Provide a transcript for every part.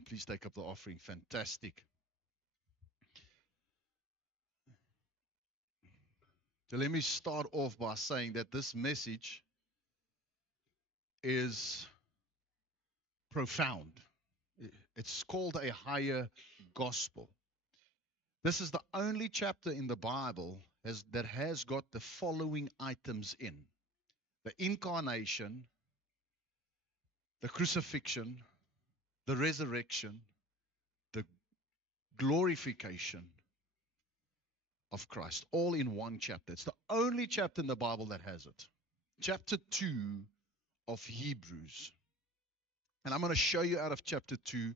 Amen. Please take up the offering. Fantastic. So let me start off by saying that this message is profound. It's called a higher gospel. This is the only chapter in the Bible that has got the following items in: the incarnation, the crucifixion, the resurrection, the glorification of Christ, all in one chapter. It's the only chapter in the Bible that has it. Chapter 2 of Hebrews. And I'm going to show you out of chapter 2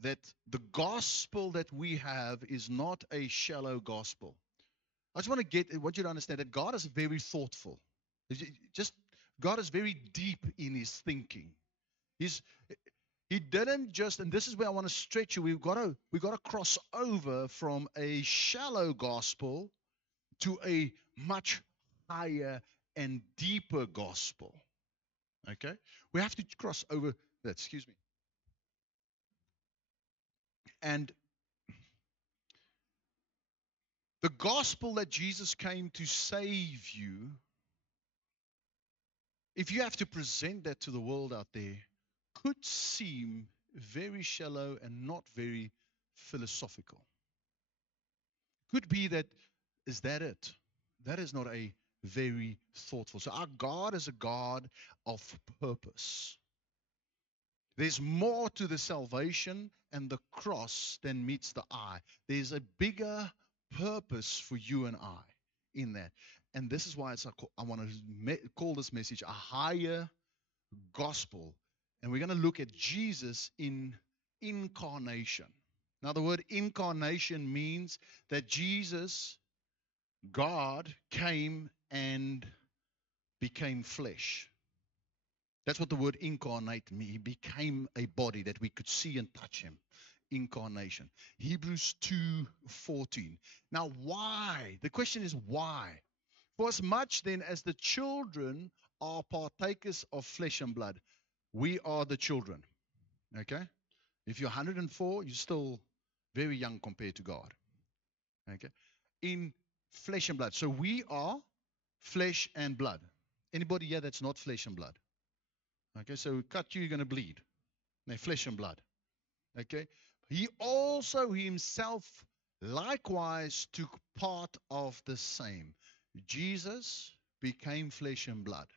that the gospel that we have is not a shallow gospel. I just want you to understand that God is very thoughtful. Just God is very deep in his thinking. He didn't just, and this is where I want to stretch you. We've got to cross over from a shallow gospel to a much higher and deeper gospel. Okay? We have to cross over that, excuse me. And the gospel that Jesus came to save you, if you have to present that to the world out there, could seem very shallow and not very philosophical. Could be that, is that it? That is not a very thoughtful. So our God is a God of purpose. There's more to the salvation and the cross than meets the eye. There's a bigger purpose for you and I in that. And this is why I want to call this message a higher gospel. And we're going to look at Jesus in incarnation. Now, the word incarnation means that Jesus, God, came and became flesh. That's what the word incarnate means. He became a body that we could see and touch him. Incarnation. Hebrews 2:14. Now, why? The question is why? For as much then as the children are partakers of flesh and blood, we are the children. Okay? If you're 104, you're still very young compared to God. Okay? In flesh and blood. So we are flesh and blood. Anybody here that's not flesh and blood? Okay, so we cut you, you're going to bleed. They're flesh and blood. Okay? He also himself likewise took part of the same. Jesus became flesh and blood.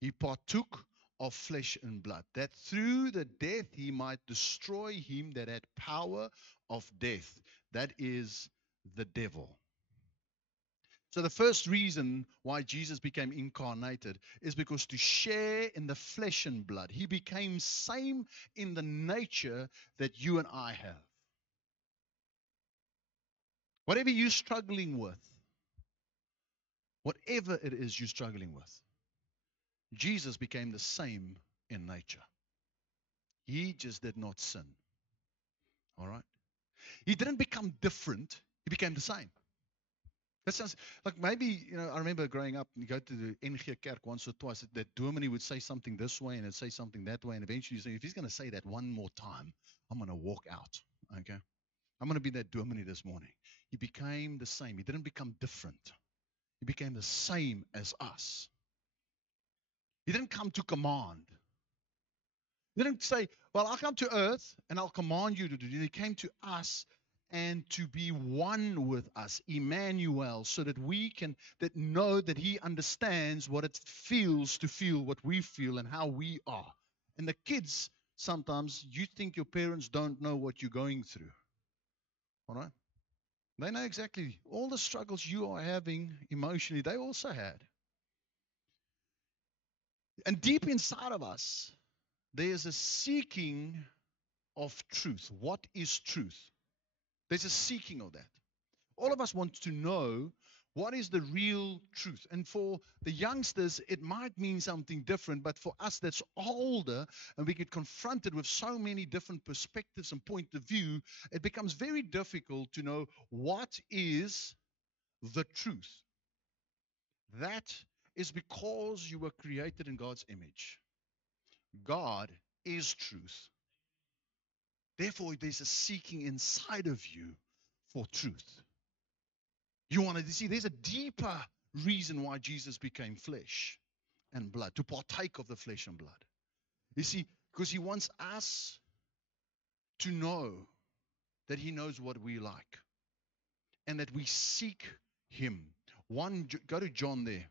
He partook of flesh and blood, that through the death he might destroy him that had power of death. That is the devil. So the first reason why Jesus became incarnated is because to share in the flesh and blood, he became same in the nature that you and I have. Whatever you're struggling with, whatever it is you're struggling with, Jesus became the same in nature. He just did not sin. All right? He didn't become different. He became the same. That sounds like maybe, I remember growing up, you go to the NG Kerk once or twice, that dominee would say something this way and it'd say something that way. And eventually you say, if he's going to say that one more time, I'm going to walk out. Okay? I'm going to be that dominee this morning. He became the same. He didn't become different. He became the same as us. He didn't come to command. He didn't say, well, I'll come to earth and I'll command you to do it. He came to us and to be one with us, Emmanuel, so that we can know that he understands what it feels to feel what we feel and how we are. And the kids, sometimes you think your parents don't know what you're going through. All right? They know exactly all the struggles you are having emotionally, they also had. And deep inside of us, there's a seeking of truth. What is truth? There's a seeking of that. All of us want to know what is the real truth. And for the youngsters, it might mean something different, but for us that's older and we get confronted with so many different perspectives and point of view, it becomes very difficult to know what is the truth. That is because you were created in God's image. God is truth. Therefore, there's a seeking inside of you for truth. You want to see, there's a deeper reason why Jesus became flesh and blood, to partake of the flesh and blood. You see, because he wants us to know that he knows what we like and that we seek him. Go to John there.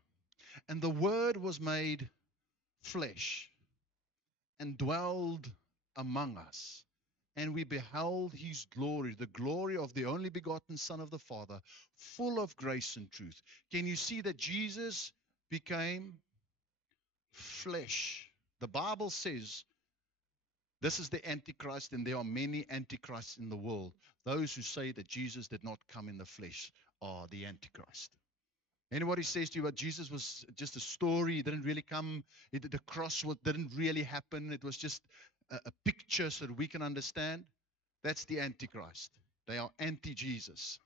And the Word was made flesh and dwelled among us. And we beheld his glory, the glory of the only begotten Son of the Father, full of grace and truth. Can you see that Jesus became flesh? The Bible says this is the Antichrist, and there are many Antichrists in the world. Those who say that Jesus did not come in the flesh are the Antichrist. Anybody says to you that Jesus was just a story, he didn't really come, the cross didn't really happen, it was just a picture so that we can understand, that's the Antichrist. They are anti-Jesus.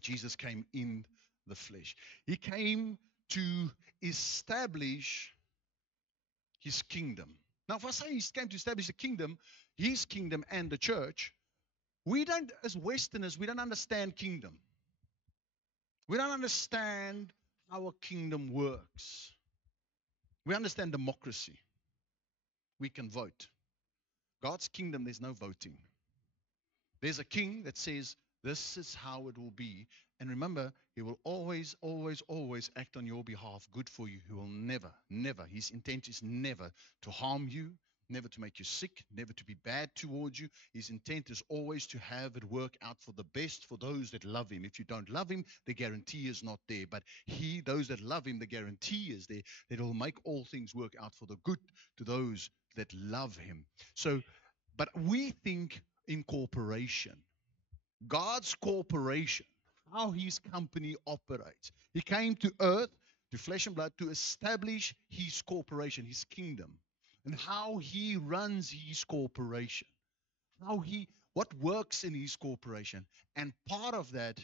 Jesus came in the flesh. He came to establish his kingdom. Now, if I say he came to establish the kingdom, his kingdom and the church, we don't, as Westerners, we don't understand kingdom. We don't understand how a kingdom works. We understand democracy. We can vote. God's kingdom, there's no voting. There's a king that says, this is how it will be. And remember, he will always, always, always act on your behalf, good for you. He will never, never, his intent is never to harm you, never to make you sick, never to be bad towards you. His intent is always to have it work out for the best for those that love him. If you don't love him, the guarantee is not there. But those that love him, the guarantee is there, that he'll make all things work out for the good to those that love him. So, but we think in corporation. God's corporation, how his company operates. He came to earth, to flesh and blood, to establish his corporation, his kingdom, and how he runs his corporation, what works in his corporation. And part of that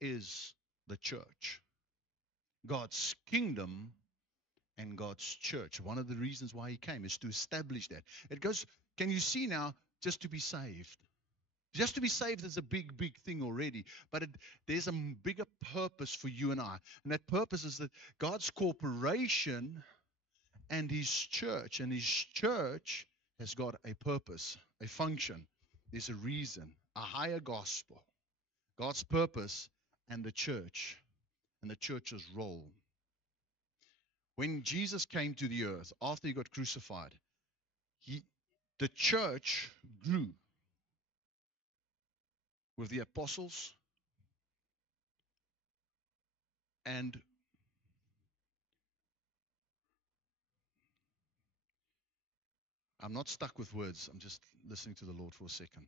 is the church, God's kingdom and God's church. One of the reasons why he came is to establish that. It goes, can you see now, just to be saved? Just to be saved is a big, big thing already. But there's a bigger purpose for you and I. And that purpose is that God's corporation and his church. And his church has got a purpose, a function. There's a reason, a higher gospel. God's purpose and the church. And the church's role. When Jesus came to the earth, after he got crucified, the church grew. With the apostles, and I'm not stuck with words. I'm just listening to the Lord for a second.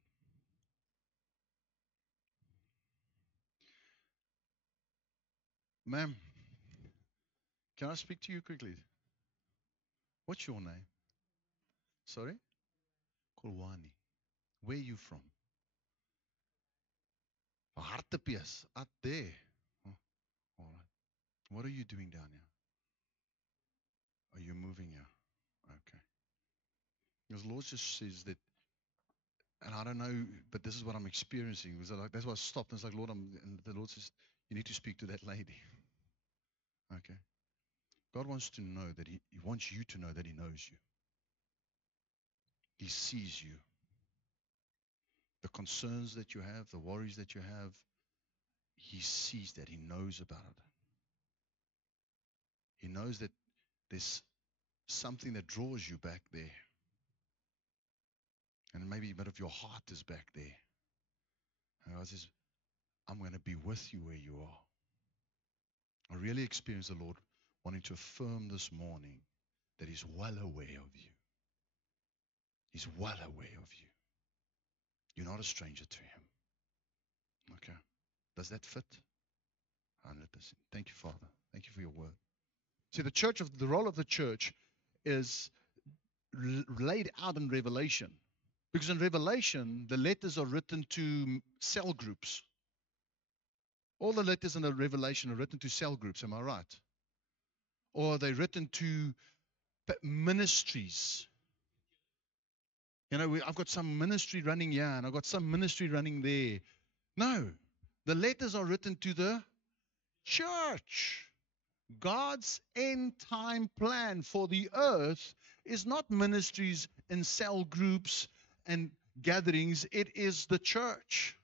Ma'am, can I speak to you quickly? What's your name? Sorry? Kolwani. Where are you from? Hartepies, up there. Oh, all right. What are you doing down here? Are you moving here? Okay. Because the Lord just says that, and I don't know, but this is what I'm experiencing. That's why I stopped. And it's like, Lord, and the Lord says, you need to speak to that lady. Okay. God wants to know that he wants you to know that he knows you. He sees you. The concerns that you have, the worries that you have, he sees that. He knows about it. He knows that there's something that draws you back there. And maybe a bit of your heart is back there. And God says, I'm going to be with you where you are. I really experienced the Lord wanting to affirm this morning that he's well aware of you. He's well aware of you. You're not a stranger to him. Okay. Does that fit? 100%. Thank you, Father. Thank you for your word. See, the role of the church is laid out in Revelation. Because in Revelation, the letters are written to cell groups. All the letters in the Revelation are written to cell groups, am I right? Or they're written to ministries. I've got some ministry running here and I've got some ministry running there. No, the letters are written to the church. God's end time plan for the earth is not ministries and cell groups and gatherings, it is the church.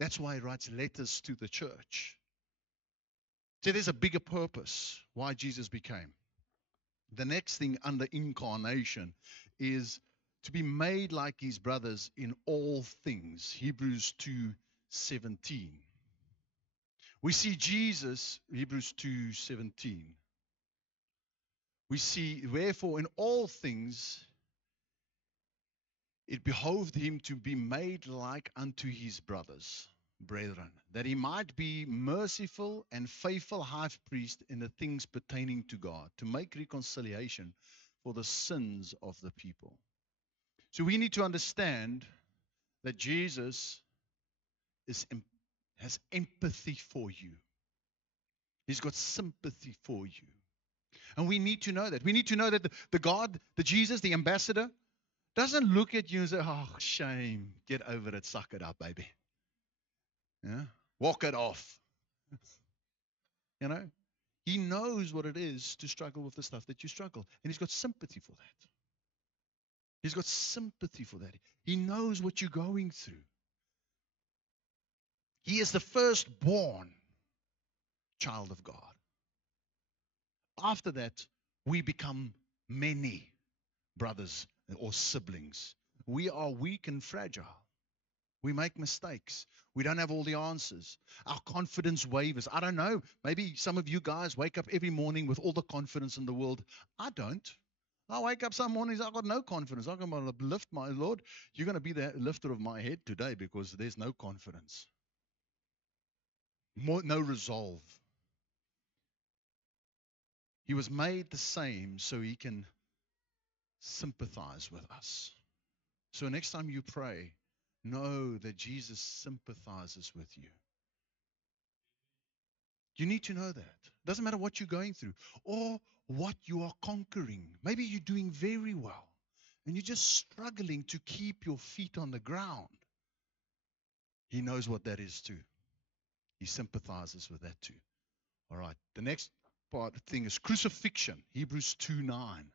That's why he writes letters to the church. So there's a bigger purpose why Jesus became. The next thing under incarnation is to be made like his brothers in all things. Hebrews 2:17. We see Jesus, Hebrews 2:17. We see, wherefore, in all things it behoved him to be made like unto his brothers, brethren, that he might be merciful and faithful high priest in the things pertaining to God, to make reconciliation for the sins of the people. So we need to understand that Jesus has empathy for you. He's got sympathy for you. And we need to know that. We need to know that the God, the Jesus, the ambassador, doesn't look at you and say, oh, shame. Get over it. Suck it up, baby. Yeah? Walk it off. You know? He knows what it is to struggle with the stuff that you struggle. And he's got sympathy for that. He's got sympathy for that. He knows what you're going through. He is the firstborn child of God. After that, we become many brothers or siblings. We are weak and fragile. We make mistakes. We don't have all the answers. Our confidence wavers. I don't know. Maybe some of you guys wake up every morning with all the confidence in the world. I don't. I wake up some mornings, I've got no confidence. I'm going to lift my Lord. You're going to be the lifter of my head today because there's no confidence. No resolve. He was made the same so he can sympathize with us. So next time you pray, know that Jesus sympathizes with you. You need to know that. It doesn't matter what you're going through or what you are conquering. Maybe you're doing very well and you're just struggling to keep your feet on the ground. He knows what that is too. He sympathizes with that too. All right. The next thing is crucifixion. Hebrews 2:9.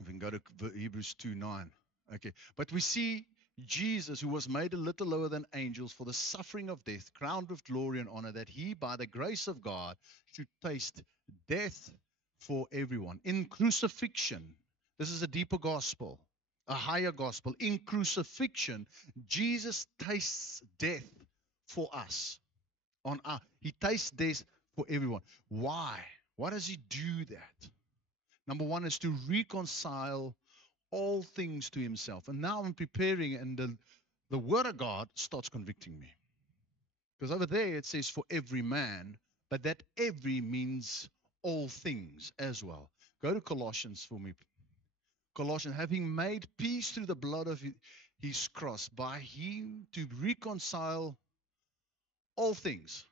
If we can go to Hebrews 2:9. Okay. But we see Jesus, who was made a little lower than angels for the suffering of death, crowned with glory and honor, that he, by the grace of God, should taste death for everyone. In crucifixion, this is a deeper gospel, a higher gospel. In crucifixion, Jesus tastes death for us. He tastes death for everyone. Why? Why does he do that? Number one is to reconcile all things to himself. And now I'm preparing, and the word of God starts convicting me. Because over there it says for every man, but that every means all things as well. Go to Colossians for me. Colossians, having made peace through the blood of his cross, by him to reconcile all things.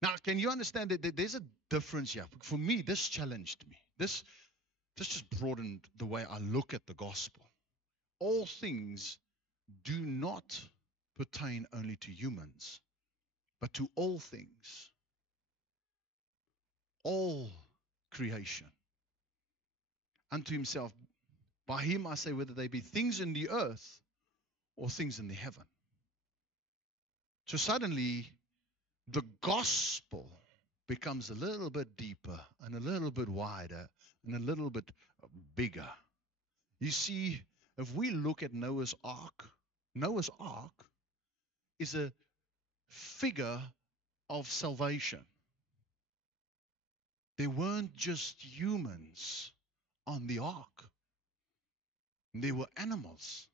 Now, can you understand that there's a difference here? For me, this challenged me. This just broadened the way I look at the gospel. All things do not pertain only to humans, but to all things, all creation. Unto himself, by him I say, whether they be things in the earth or things in the heaven. So suddenly, the gospel becomes a little bit deeper and a little bit wider and a little bit bigger. You see, if we look at Noah's Ark is a figure of salvation. There weren't just humans on the ark. There were animals.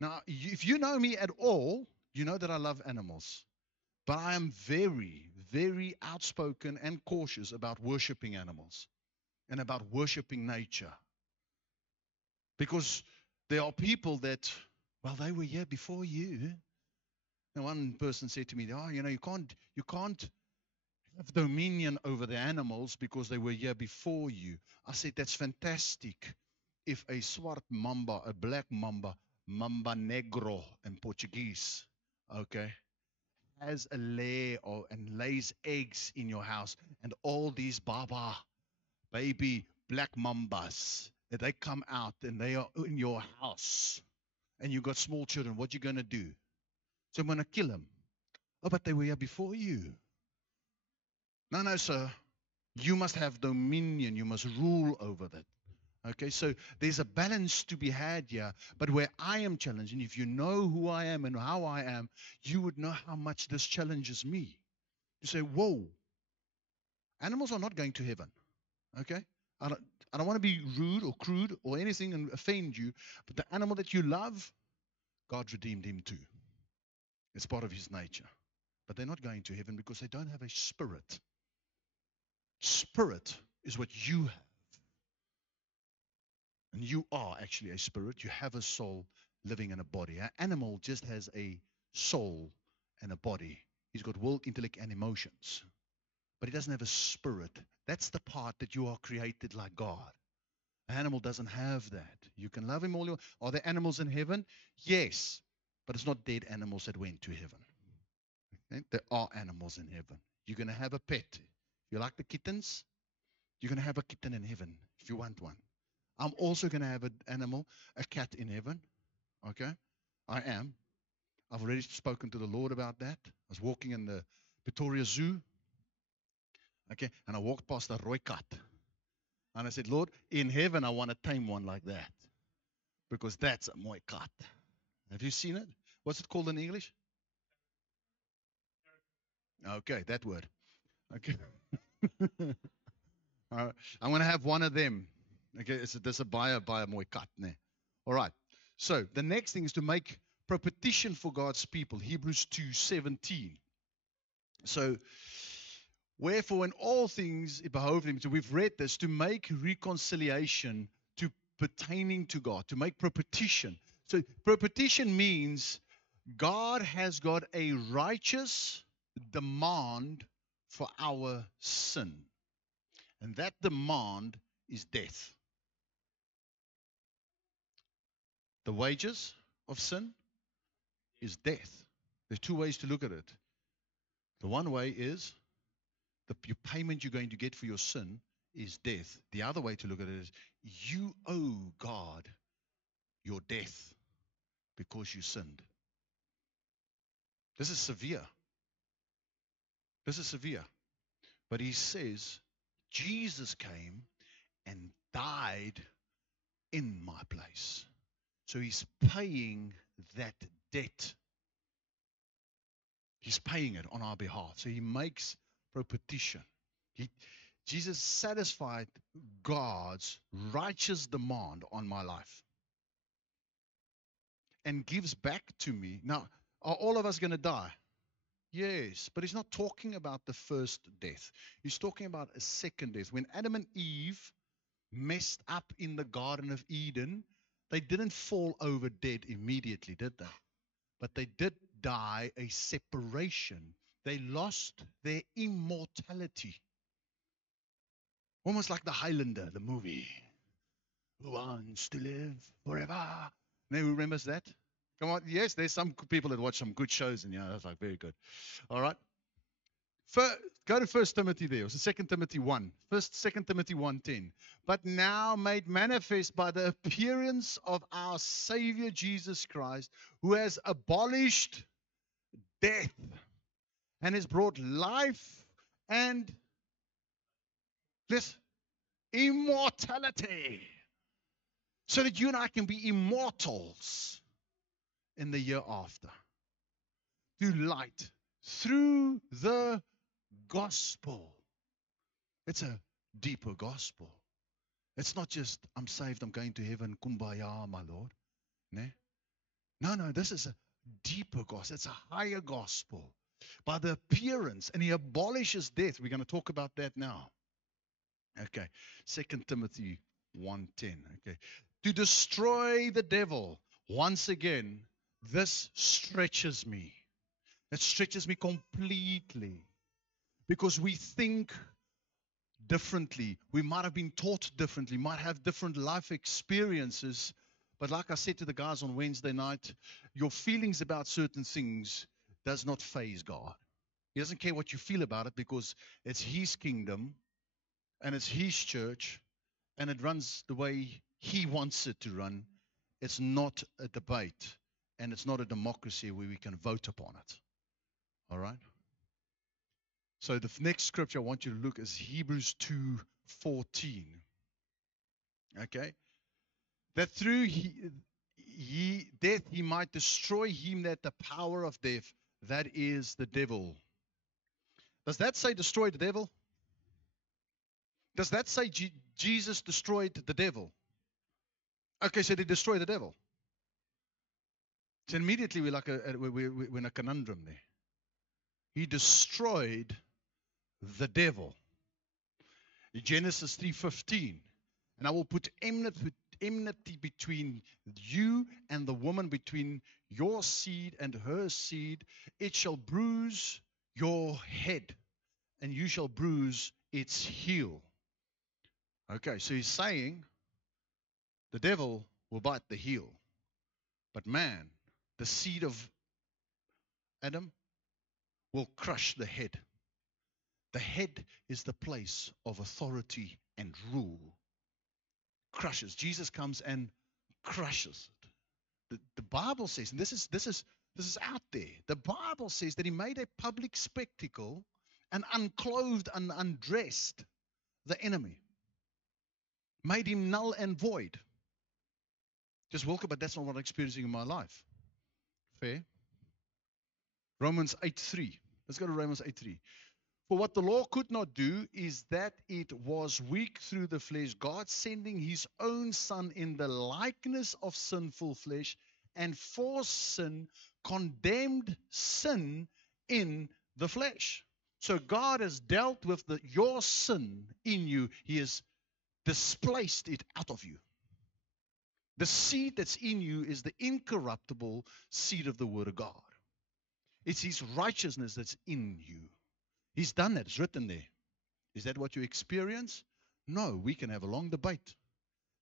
Now, if you know me at all, you know that I love animals. But I am very, very outspoken and cautious about worshiping animals and about worshiping nature. Because there are people that, well, they were here before you. And one person said to me, oh, you can't Have dominion over the animals because they were here before you. I said, that's fantastic. If a swart mamba, a black mamba, mamba negro in Portuguese, okay, has a lair or, and lays eggs in your house, and all these baba, baby black mambas, that they come out and they are in your house, and you got small children, what you going to do? So I'm going to kill them. Oh, but they were here before you. No, no, sir. You must have dominion. You must rule over that. Okay, so there's a balance to be had here. But where I am challenged, and if you know who I am and how I am, you would know how much this challenges me. You say, whoa, animals are not going to heaven. Okay? I don't, I don't want to be rude or crude or anything and offend you, but the animal that you love, God redeemed him too. It's part of his nature. But they're not going to heaven because they don't have a spirit. Spirit is what you have. And you are actually a spirit. You have a soul living in a body. An animal just has a soul and a body. He's got will, intellect, and emotions. But he doesn't have a spirit. That's the part that you are created like God. An animal doesn't have that. You can love him all you want. Are there animals in heaven? Yes. But it's not dead animals that went to heaven. Okay? There are animals in heaven. You're going to have a pet. You like the kittens? You're going to have a kitten in heaven if you want one. I'm also going to have an animal, a cat in heaven. Okay? I am. I've already spoken to the Lord about that. I was walking in the Pretoria Zoo. Okay? And I walked past a roy cat. And I said, Lord, in heaven, I want to tame one like that. Because that's a mooi cat. Have you seen it? What's it called in English? Okay, that word. Okay. I'm going to have one of them. Okay, there's a buyer mooi kat. Nee. All right. So the next thing is to make propitiation for God's people. Hebrews 2:17. So, wherefore in all things it behoved him. So we've read this to make reconciliation to pertaining to God, to make propitiation. So propitiation means God has got a righteous demand for our sin. And that demand is death. The wages of sin is death. There's two ways to look at it. The one way is your payment you're going to get for your sin is death. The other way to look at it is you owe God your death because you sinned. This is severe. This is severe. But he says Jesus came and died in my place. So he's paying that debt. He's paying it on our behalf. So he makes propitiation. Jesus satisfied God's righteous demand on my life and gives back to me. Now, are all of us going to die? Yes, but he's not talking about the first death. He's talking about a second death. When Adam and Eve messed up in the Garden of Eden, they didn't fall over dead immediately, did they? But they did die a separation. They lost their immortality. Almost like the Highlander, the movie. Who wants to live forever? Now, who remembers that? Come on. Yes, there's some people that watch some good shows, and that's like very good. All right. Go to 1 Timothy there. It's 2 Timothy 1. 2 Timothy 1:10. But now made manifest by the appearance of our Savior Jesus Christ, who has abolished death and has brought life and this immortality, so that you and I can be immortals in the year after. Through light, through the gospel. It's a deeper gospel. It's not just, I'm saved, I'm going to heaven, kumbaya, my Lord. No, this is a deeper gospel. It's a higher gospel. By the appearance, and he abolishes death. We're going to talk about that now. Okay, 2 Timothy 1:10. Okay, to destroy the devil. Once again, this stretches me. It stretches me completely. because we think differently. We might have been taught differently, might have different life experiences. But like I said to the guys on Wednesday night, your feelings about certain things does not faze God. He doesn't care what you feel about it because it's His kingdom and it's His church and it runs the way He wants it to run. It's not a debate and it's not a democracy where we can vote upon it. All right? So the next scripture I want you to look is Hebrews 2:14. Okay? That through death he might destroy him that the power of death, that is the devil. Does that say destroy the devil? Does that say Jesus destroyed the devil? Okay, so they destroyed the devil. So immediately we're in a conundrum there. He destroyed the devil. In Genesis 3:15, and I will put enmity between you and the woman, between your seed and her seed. It shall bruise your head, and you shall bruise its heel. Okay, so he's saying the devil will bite the heel, but man, the seed of Adam, will crush the head. The head is the place of authority and rule. Crushes. Jesus comes and crushes it. The Bible says, and this is out there. The Bible says that he made a public spectacle and unclothed and undressed the enemy. Made him null and void. Just welcome, but that's not what I'm experiencing in my life. Fair? Romans 8:3. Let's go to Romans 8:3. For what the law could not do is that it was weak through the flesh, God sending his own Son in the likeness of sinful flesh, and for sin condemned sin in the flesh. So God has dealt with your sin in you. He has displaced it out of you. The seed that's in you is the incorruptible seed of the Word of God. It's his righteousness that's in you. He's done that. It's written there. Is that what you experience? No, we can have a long debate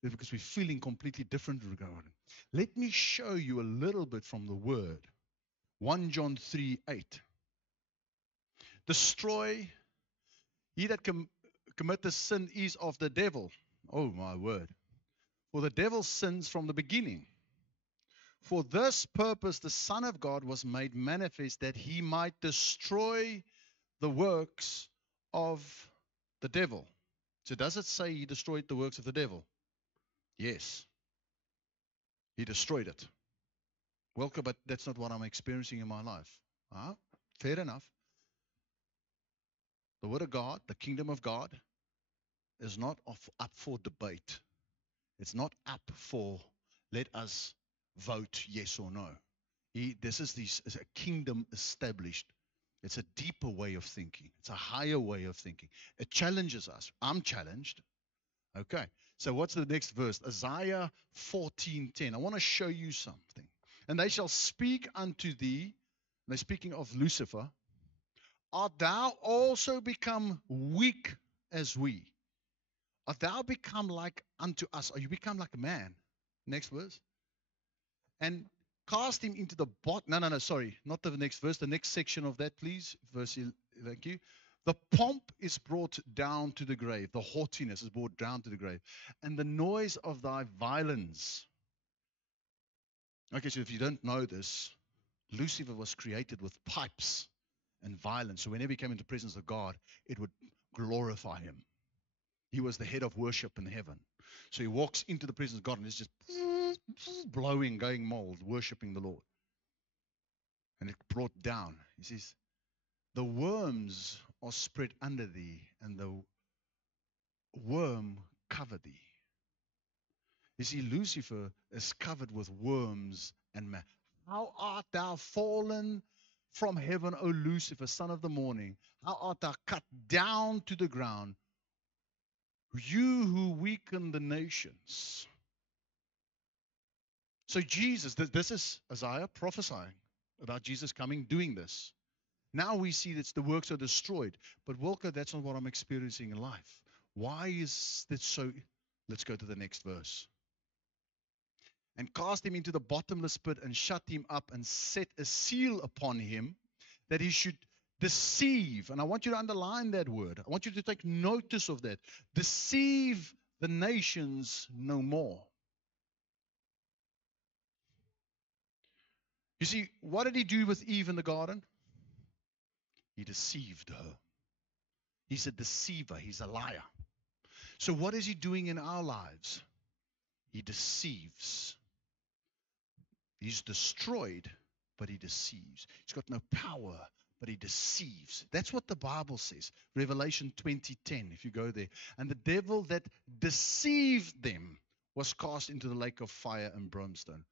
because we're feeling completely different regarding it. Let me show you a little bit from the Word. 1 John 3:8. Destroy, he that committeth sin is of the devil. Oh, my word. For the devil sins from the beginning. For this purpose the Son of God was made manifest, that he might destroy the works of the devil. So does it say he destroyed the works of the devil? Yes. He destroyed it. Welcome, but that's not what I'm experiencing in my life. Fair enough. The Word of God, the kingdom of God, is not up for debate. It's not up for let us vote yes or no. This is a kingdom established. It's a deeper way of thinking. It's a higher way of thinking. It challenges us. I'm challenged. Okay. So what's the next verse? Isaiah 14:10. I want to show you something. And they shall speak unto thee, and they're speaking of Lucifer, art thou also become weak as we? Art thou become like unto us? Or you become like a man? Next verse. And cast him into the bottom. No, sorry. Not the next verse. The next section of that, please. Verse, thank you. The pomp is brought down to the grave. The haughtiness is brought down to the grave. And the noise of thy violence. Okay, so if you don't know this, Lucifer was created with pipes and violence. So whenever he came into the presence of God, it would glorify him. He was the head of worship in heaven. So he walks into the presence of God and it's just blowing, going mold, worshiping the Lord. And it brought down. He says, the worms are spread under thee, and the worm cover thee. You see, Lucifer is covered with worms and man. How art thou fallen from heaven, O Lucifer, son of the morning? How art thou cut down to the ground, you who weaken the nations? So Jesus, this is Isaiah prophesying about Jesus coming, doing this. Now we see that the works are destroyed. But Wilco, that's not what I'm experiencing in life. Why is that so? Let's go to the next verse. And cast him into the bottomless pit and shut him up and set a seal upon him that he should deceive. And I want you to underline that word. I want you to take notice of that. Deceive the nations no more. You see, what did he do with Eve in the garden? He deceived her. He's a deceiver. He's a liar. So what is he doing in our lives? He deceives. He's destroyed, but he deceives. He's got no power, but he deceives. That's what the Bible says. Revelation 20:10, if you go there. And the devil that deceived them was cast into the lake of fire and brimstone.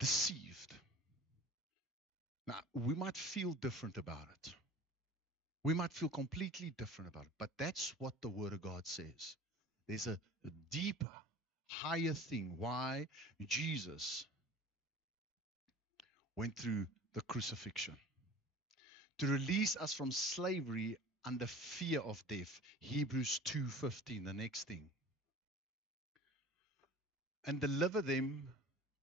Deceived. Now, we might feel different about it. We might feel completely different about it, but that's what the Word of God says. There's a deeper, higher thing why Jesus went through the crucifixion. To release us from slavery under fear of death. Hebrews 2:15, the next thing. And deliver them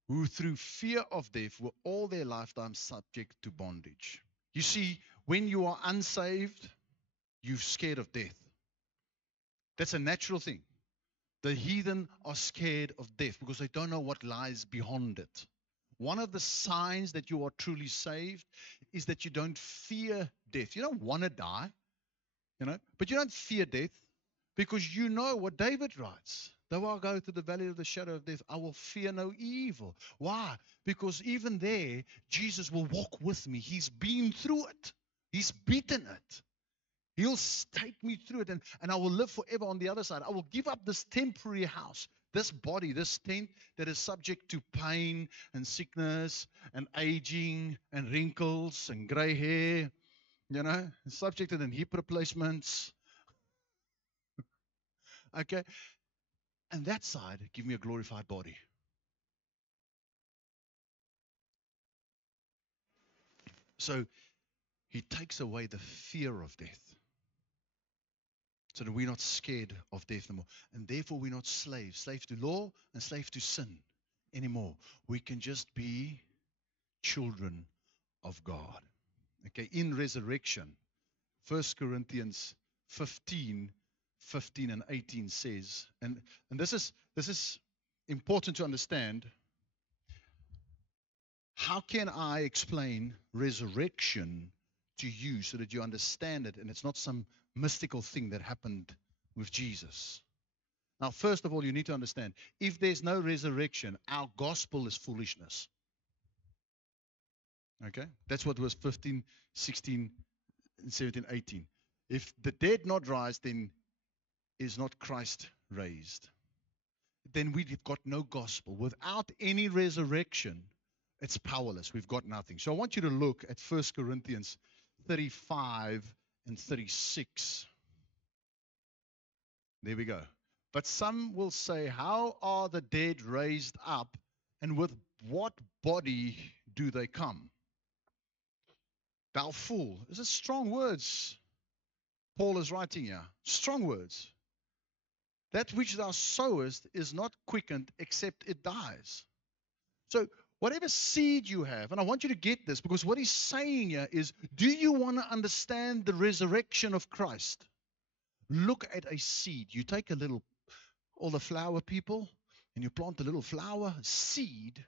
who through fear of death were all their lifetime subject to bondage. You see, when you are unsaved, you're scared of death. That's a natural thing. The heathen are scared of death because they don't know what lies beyond it. One of the signs that you are truly saved is that you don't fear death. You don't want to die, but you don't fear death because you know what David writes. Though I go through the valley of the shadow of death, I will fear no evil. Why? Because even there, Jesus will walk with me. He's been through it. He's beaten it. He'll take me through it, and I will live forever on the other side. I will give up this temporary house, this body, this tent that is subject to pain and sickness and aging and wrinkles and gray hair, subject to hip replacements. Okay? And that side, give me a glorified body. So he takes away the fear of death so that we're not scared of death anymore. And therefore, we're not slaves to law and slave to sin anymore. We can just be children of God. Okay, in resurrection, 1 Corinthians 15 and 18 says, and this is important to understand. How can I explain resurrection to you so that you understand it and it's not some mystical thing that happened with Jesus? Now, first of all, you need to understand, if there's no resurrection, our gospel is foolishness. Okay? That's what was 15, 16, 17, 18. If the dead not rise, then is not Christ raised. Then we've got no gospel. Without any resurrection, it's powerless. We've got nothing. So I want you to look at 1 Corinthians 35 and 36. There we go. But some will say, how are the dead raised up, and with what body do they come? Thou fool. This is strong words Paul is writing here. Strong words. That which thou sowest is not quickened except it dies. So whatever seed you have, and I want you to get this, because what he's saying here is, do you want to understand the resurrection of Christ? Look at a seed. You take all the flower people, and you plant a little flower seed.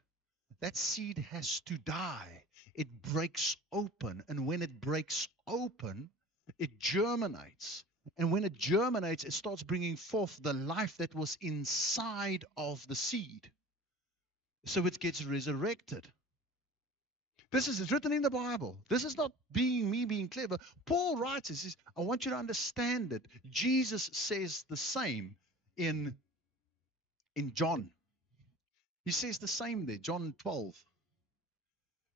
That seed has to die. It breaks open. And when it breaks open, it germinates. And when it germinates, it starts bringing forth the life that was inside of the seed. So it gets resurrected. It's written in the Bible. This is not me being clever. Paul writes this. He says, I want you to understand it. Jesus says the same in John. He says the same there, John 12.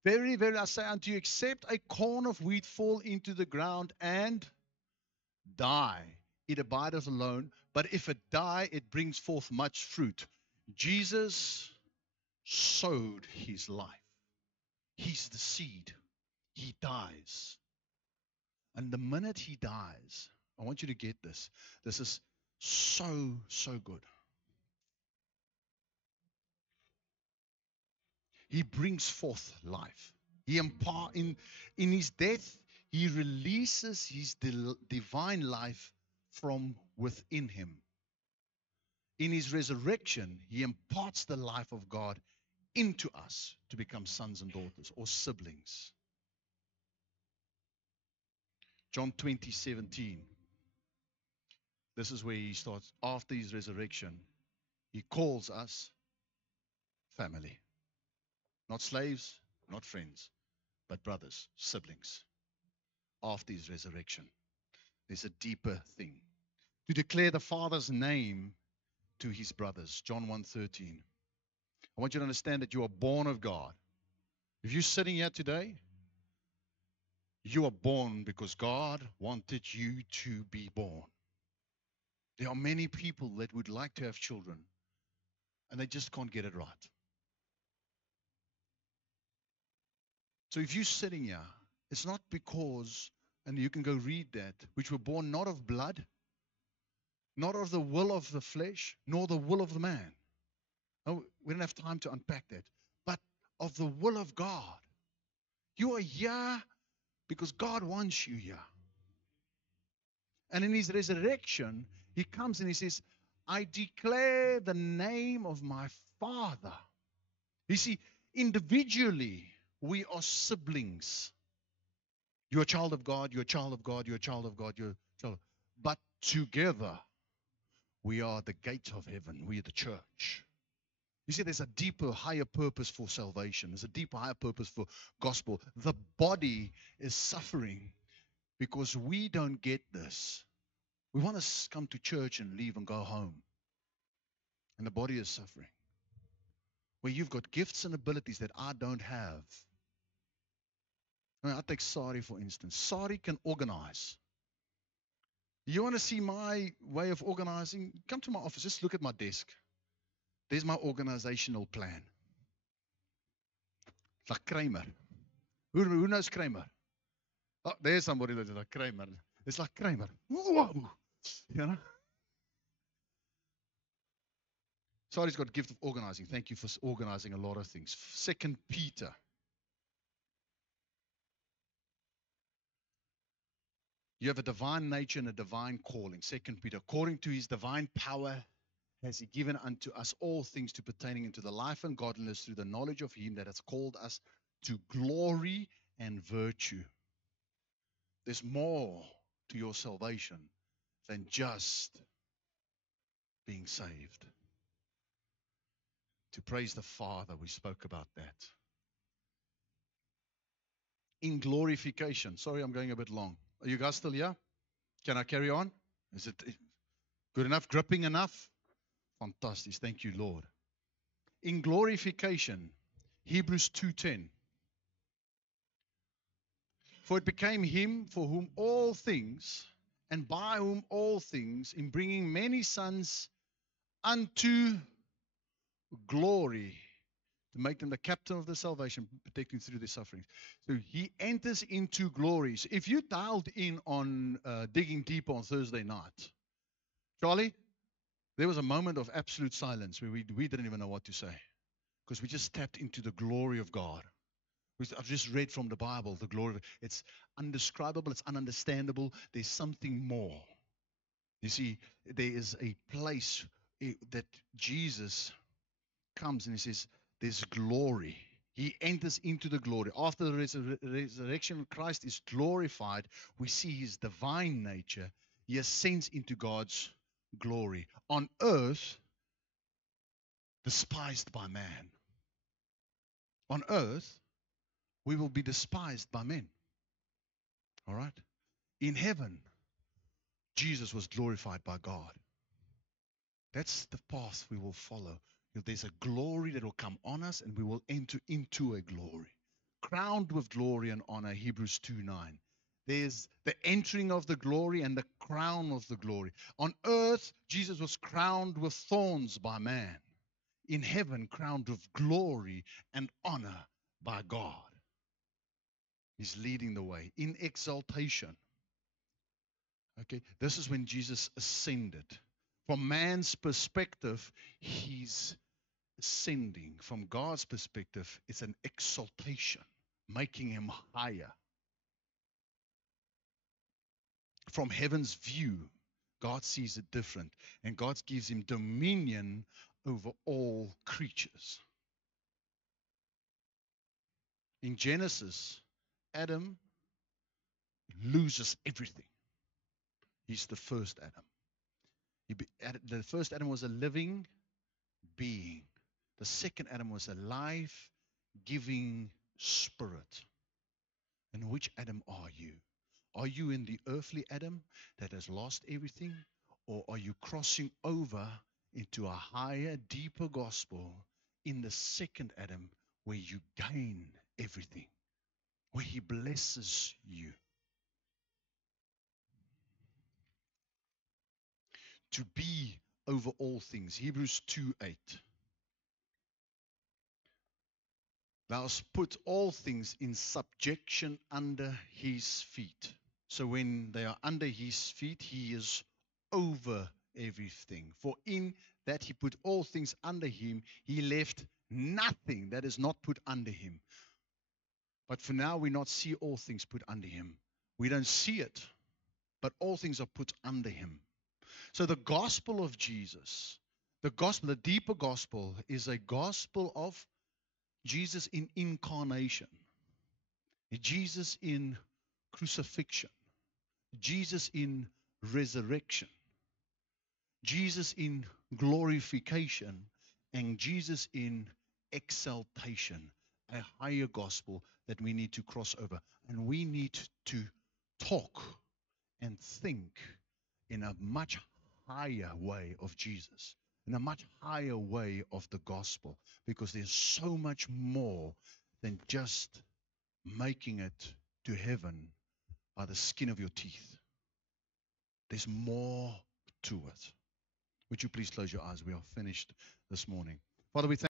Very, very, I say unto you, except a corn of wheat fall into the ground and die, it abideth alone. But if it die, it brings forth much fruit. Jesus sowed his life. He's the seed. He dies. And the minute he dies, I want you to get this. This is so, so good. He brings forth life. In his death, he releases his divine life from within him. In his resurrection, he imparts the life of God into us to become sons and daughters or siblings. John 20:17. This is where he starts. After his resurrection, he calls us family. Not slaves, not friends, but brothers, siblings. After his resurrection, there's a deeper thing. To declare the Father's name to his brothers. John 1:13. I want you to understand that you are born of God. If you're sitting here today, you are born because God wanted you to be born. There are many people that would like to have children, and they just can't get it right. So if you're sitting here, it's not because, and you can go read that, which were born not of blood, not of the will of the flesh, nor the will of the man. No, we don't have time to unpack that. But of the will of God. You are here because God wants you here. And in his resurrection, he comes and he says, I declare the name of my Father. You see, individually, we are siblings. You're a child of God, you're a child of God, you're a child of God, you're a child of God. But together, we are the gate of heaven. We are the church. You see, there's a deeper, higher purpose for salvation. There's a deeper, higher purpose for gospel. The body is suffering because we don't get this. We want to come to church and leave and go home. And the body is suffering. Where you've got gifts and abilities that I don't have. I take Sari, for instance. Sari can organize. You want to see my way of organizing? Come to my office. Just look at my desk. There's my organizational plan. It's like Kramer. Who knows Kramer? Oh, there's somebody that's like Kramer. It's like Kramer. Whoa! You know? Sari's got a gift of organizing. Thank you for organizing a lot of things. 2 Peter. You have a divine nature and a divine calling. 2 Peter. According to his divine power has he given unto us all things to pertaining into the life and godliness through the knowledge of him that has called us to glory and virtue. There's more to your salvation than just being saved. To praise the Father, we spoke about that. In glorification. Sorry, I'm going a bit long. Are you guys still here? Can I carry on? Is it good enough? Gripping enough? Fantastic. Thank you, Lord. In glorification, Hebrews 2:10. For it became him for whom all things, and by whom all things, in bringing many sons unto glory, to make them the captain of the salvation, protecting through their sufferings. So he enters into glory. So if you dialed in on Digging Deeper on Thursday night, Charlie, there was a moment of absolute silence where we didn't even know what to say because we just tapped into the glory of God. I've just read from the Bible, the glory. It's undescribable, it's ununderstandable. There's something more. You see, there is a place that Jesus comes and he says, there's glory. He enters into the glory. After the resurrection, Christ is glorified. We see his divine nature. He ascends into God's glory. On earth, despised by man. On earth, we will be despised by men. All right? In heaven, Jesus was glorified by God. That's the path we will follow. There's a glory that will come on us, and we will enter into a glory. Crowned with glory and honor, Hebrews 2:9. There's the entering of the glory and the crown of the glory. On earth, Jesus was crowned with thorns by man. In heaven, crowned with glory and honor by God. He's leading the way in exaltation. Okay, this is when Jesus ascended. From man's perspective, he's ascending. From God's perspective, it's an exaltation, making him higher. From heaven's view, God sees it different, and God gives him dominion over all creatures. In Genesis, Adam loses everything. He's the first Adam. The first Adam was a living being. The second Adam was a life-giving spirit. And which Adam are you? Are you in the earthly Adam that has lost everything? Or are you crossing over into a higher, deeper gospel in the second Adam where you gain everything, where he blesses you? To be over all things. Hebrews 2:8. Thou hast put all things in subjection under his feet. So when they are under his feet, he is over everything. For in that he put all things under him, he left nothing that is not put under him. But for now, we not see all things put under him. We don't see it, but all things are put under him. So the gospel of Jesus, the gospel, the deeper gospel, is a gospel of Jesus in incarnation, Jesus in crucifixion, Jesus in resurrection, Jesus in glorification, and Jesus in exaltation, a higher gospel that we need to cross over. And we need to talk and think in a much higher way of Jesus, in a much higher way of the gospel, because there's so much more than just making it to heaven by the skin of your teeth. There's more to it. Would you please close your eyes? We are finished this morning. Father, we thank